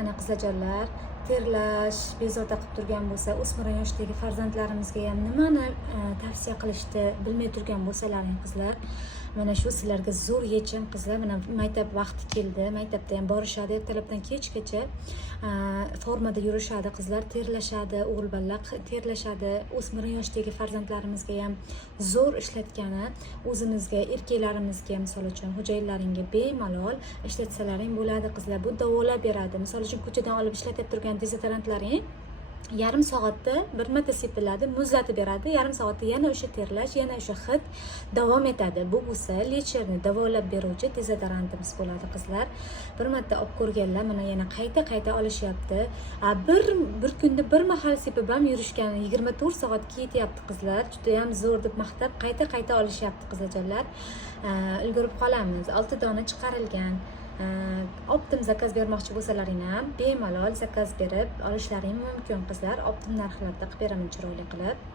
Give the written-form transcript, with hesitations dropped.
Ana qizlarjonlar, terlash bezovta qilib turgan bo'lsa, o'smir yoshdagi farzandlarimizga ham nimani tavsiya qilishni bilmay turgan bo'lsalaring qizlar, mana shu sizlarga zo'r yechim qizlar. Mana maktab vaqti keldi, maktabda ham borishadi, ertalabdan kechgacha formada yurishadi qizlar, terlashadi, o'g'il bolalar terlashadi. O'smir yoshdagi farzandlarimizga ham zo'r ishlatgani, o'zimizga, erkaklarimizga, misol uchun xo'jayinlaringga bemalol ishlatsalaring bo'ladi qizlar. Bu davolab beradi. Misol uchun ko'chadan olib ishlatib turgan dezodorantlaring yarim soatda bir marta sepiladi, muzlatib beradi. Yarim soatda yana o'sha terlash, yana o'sha hid davom etadi. Bu bo'lsa lechirni davolab beruvchi dezodorantimiz bo'ladi qizlar. Bir marta olib ko'rganlar mana yana qayta olishyapti. Bir kunda bir mahal sepib ham yurishgan 24 soatga yetyapti qizlar. Juda ham zo'r deb maqtab qayta olishyapti qizlarjonlar. Ulgurib qolamiz. 6 dona chiqarilgan. Optim zakaz bermoqchi bo'lsalaring ham bemalol zakaz berib olishlaring mumkin qizlar. Optim narxlarda qilib beraman chiroyli qilib.